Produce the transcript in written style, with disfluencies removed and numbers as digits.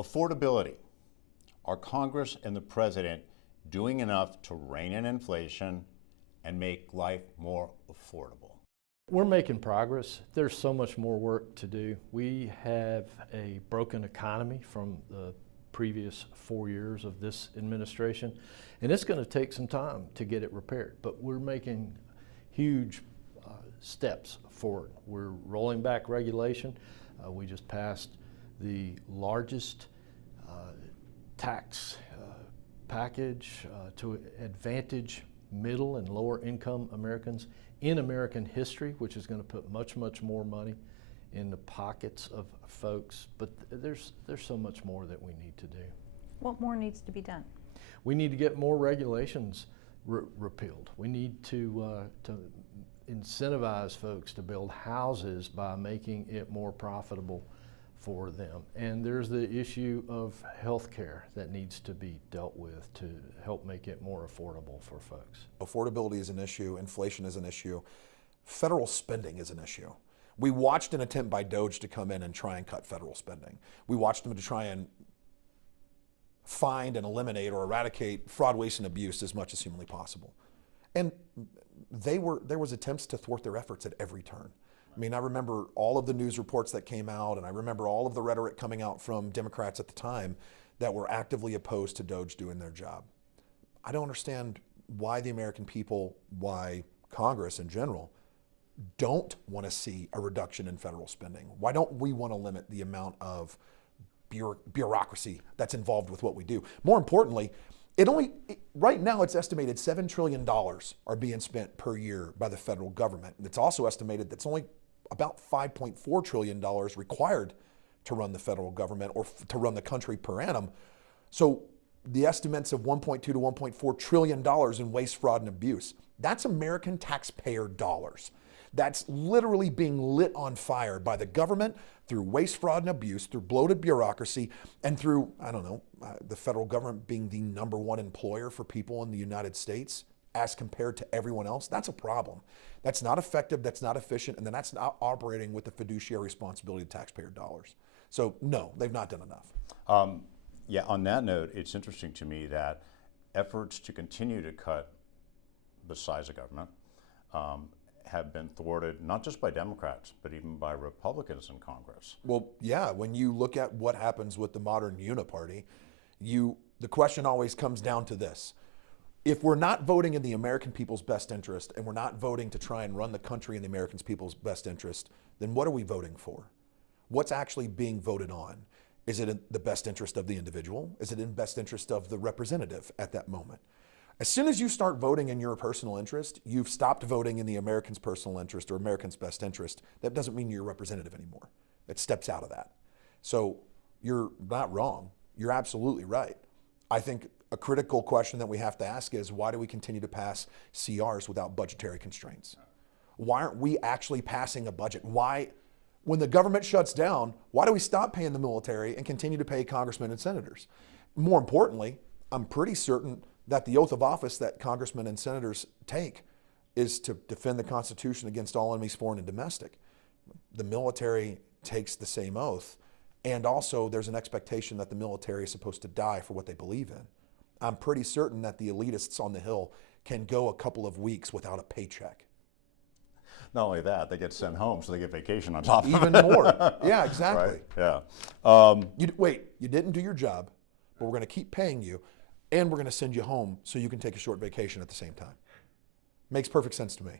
Affordability. Are Congress and the President doing enough to rein in inflation and make life more affordable? We're making progress. There's so much more work to do. We have a broken economy from the previous 4 years of this administration, and it's going to take some time to get it repaired, but we're making huge steps forward. We're rolling back regulation. We just passed the largest tax package to advantage middle and lower income Americans in American history, which is going to put much more money in the pockets of folks. But there's so much more that we need to do. What more needs to be done? We need to get more regulations repealed. We need to incentivize folks to build houses by making it more profitable for them. And there's the issue of health care that needs to be dealt with to help make it more affordable for folks. Affordability is an issue, inflation is an issue, federal spending is an issue. We watched an attempt by DOJ to come in and try and cut federal spending. We watched them to try and find and eliminate or eradicate fraud, waste, and abuse as much as humanly possible. And there was attempts to thwart their efforts at every turn. I mean, I remember all of the news reports that came out, and I remember all of the rhetoric coming out from Democrats at the time that were actively opposed to DOJ doing their job. I don't understand why the American people, why Congress in general, don't want to see a reduction in federal spending. Why don't we want to limit the amount of bureaucracy that's involved with what we do? More importantly, right now it's estimated $7 trillion are being spent per year by the federal government. And it's also estimated that's only about $5.4 trillion required to run the federal government or to run the country per annum. So the estimates of $1.2 to $1.4 trillion in waste, fraud, and abuse, that's American taxpayer dollars. That's literally being lit on fire by the government through waste, fraud, and abuse, through bloated bureaucracy, and through, the federal government being the #1 employer for people in the United States as compared to everyone else. That's a problem. That's not effective, that's not efficient, and then that's not operating with the fiduciary responsibility of taxpayer dollars. So no, they've not done enough. Yeah, on that note, it's interesting to me that efforts to continue to cut the size of government have been thwarted, not just by Democrats, but even by Republicans in Congress. Well, yeah, when you look at what happens with the modern uniparty, the question always comes down to this. If we're not voting in the American people's best interest, and we're not voting to try and run the country in the American people's best interest, then what are we voting for? What's actually being voted on? Is it in the best interest of the individual? Is it in best interest of the representative at that moment? As soon as you start voting in your personal interest, you've stopped voting in the American's personal interest or American's best interest. That doesn't mean you're a representative anymore. It steps out of that. So you're not wrong. You're absolutely right. I think a critical question that we have to ask is, why do we continue to pass CRs without budgetary constraints? Why aren't we actually passing a budget? Why, when the government shuts down, why do we stop paying the military and continue to pay congressmen and senators? More importantly, I'm pretty certain that the oath of office that congressmen and senators take is to defend the Constitution against all enemies, foreign and domestic. The military takes the same oath, and also there's an expectation that the military is supposed to die for what they believe in. I'm pretty certain that the elitists on the Hill can go a couple of weeks without a paycheck. Not only that, they get sent home, so they get vacation on top of it. Even more. Yeah, exactly. Right? Yeah. You didn't do your job, but we're going to keep paying you, and we're going to send you home so you can take a short vacation at the same time. Makes perfect sense to me.